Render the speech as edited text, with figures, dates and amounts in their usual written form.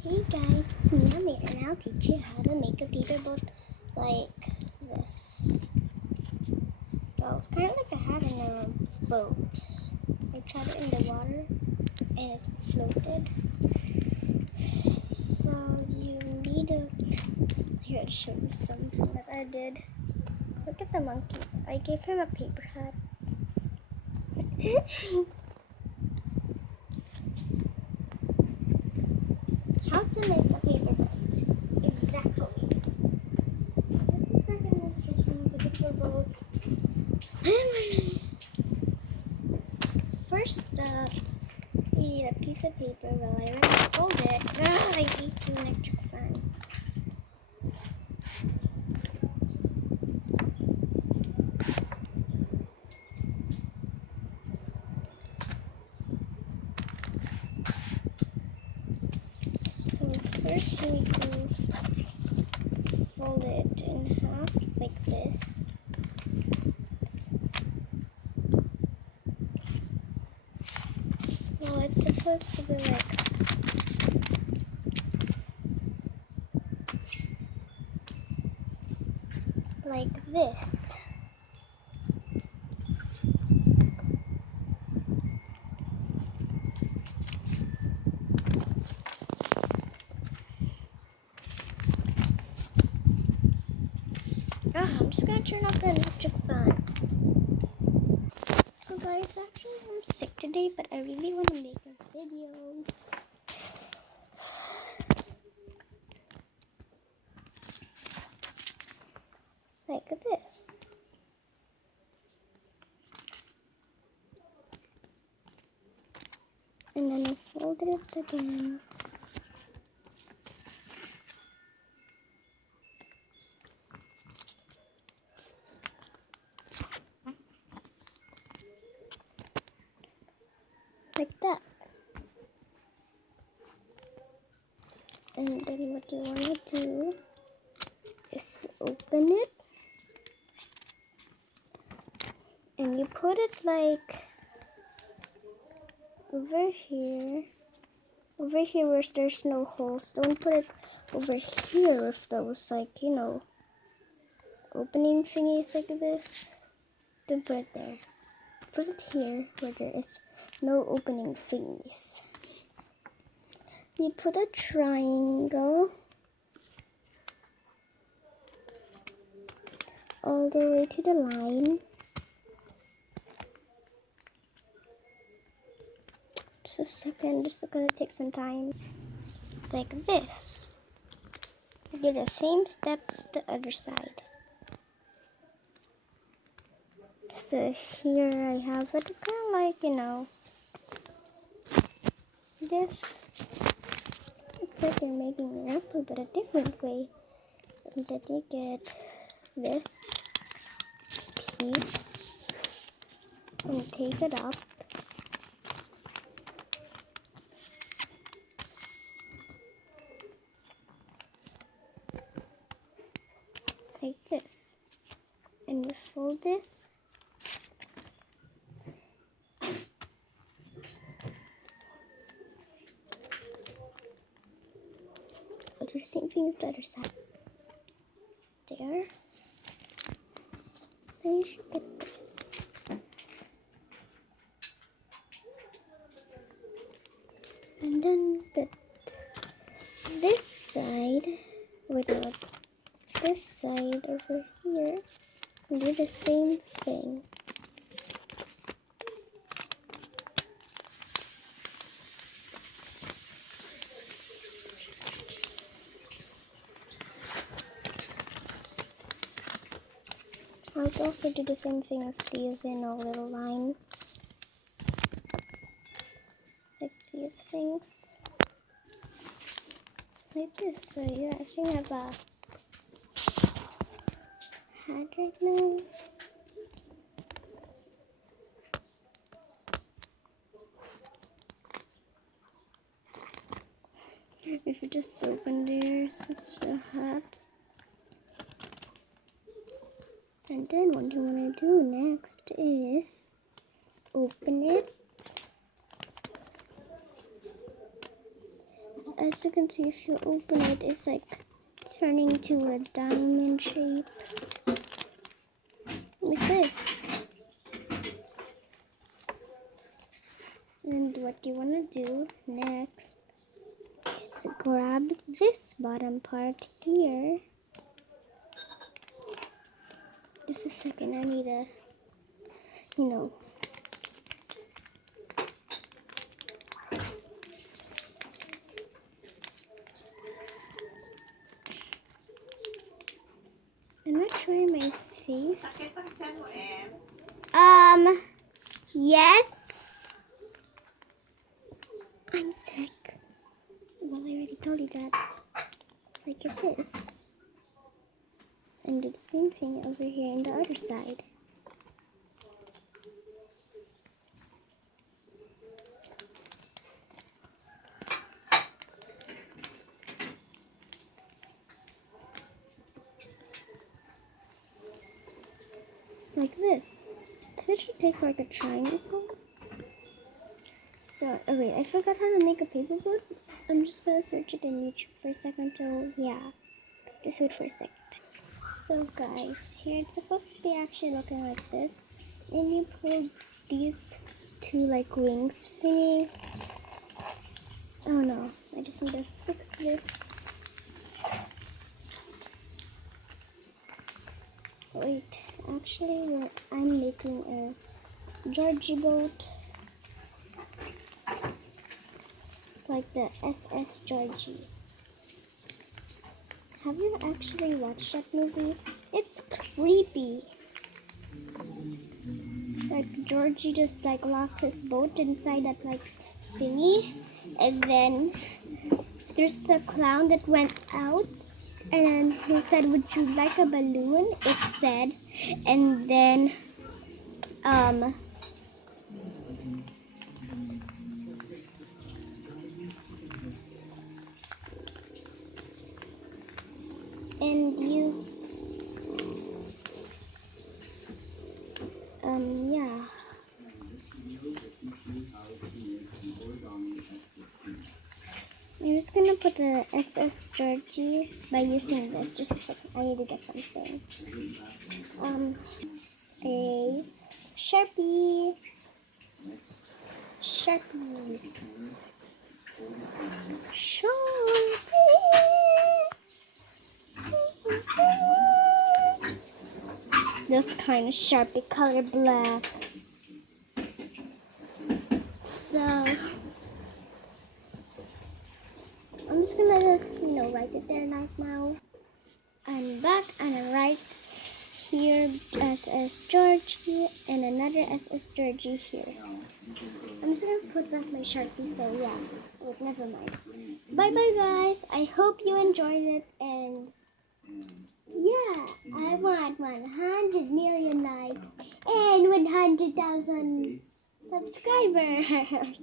Hey guys, it's me, Amit, and I'll teach you how to make a paper boat like this. Well, it's kind of like a hat in a boat. I tried it in the water and it floated. So you need a... Here, I'll show you something that I did. Look at the monkey. I gave him a paper hat. How to make a paper boat? Exactly. Just a second, let's return to the paper boat. First up, you need a piece of paper. Well, I already folded it. I hate the electric fan. So first you need to fold it in half like this. Well, it's supposed to be like this. I'm just gonna turn off the electric fan. So guys, actually I'm sick today, but I really want to make a video. Like this. And then I folded it again. Like that. And then what you want to do is open it. And you put it like over here where there's no holes. Don't put it over here with those opening thingies like this. Don't put it there. Put it here where there is no opening thingies. You put a triangle all the way to the line. Just a second, this is gonna take some time. Like this. You do the same step the other side. So here I have it. It's kind of like, this. It's like you're making an apple, but a different way. And then you get this piece and take it up. Like this. And you fold this. I'll do the same thing with the other side. There. Then you should get this. And then get this side. Wait, no, this side over here. And do the same thing. I'll also do the same thing with these, little lines. Like these things. Like this. So you actually have a hat right now. If you just open there, so it's the hat. And then what you want to do next is open it. as you can see, if you open it, it's like turning to a diamond shape. Like this. And what you want to do next is grab this bottom part here. Just a second, I need a, I'm not showing my face. Yes. I'm sick. Well, I already told you that. Like this. And do the same thing over here on the other side. Like this. So it should take like a triangle. So, oh wait, I forgot how to make a paper boat. I'm just gonna search it in YouTube for a second. So, yeah, just wait for a second. So, guys, here it's supposed to be actually looking like this. And you pull these two like wings thingy. Oh no, I just need to fix this. Wait, actually, I'm making a Georgie boat. Like the SS Georgie. Have you actually watched that movie? It's creepy. Like Georgie just like lost his boat inside that like thingy, and then there's a clown that went out, and then he said, "Would you like a balloon?" It said, and then and you yeah. I'm just gonna put the SS Georgie by using this. Just a second, I need to get something. A Sharpie. Sharpie. This kind of Sharpie, color black. So I'm just gonna, write it there right now. I'm back and I write here SS Georgie and another SS Georgie here. I'm just gonna put back my Sharpie, so yeah. Wait, never mind. Bye bye guys. I hope you enjoyed it, and yeah, I want 100 million likes and 100,000 subscribers.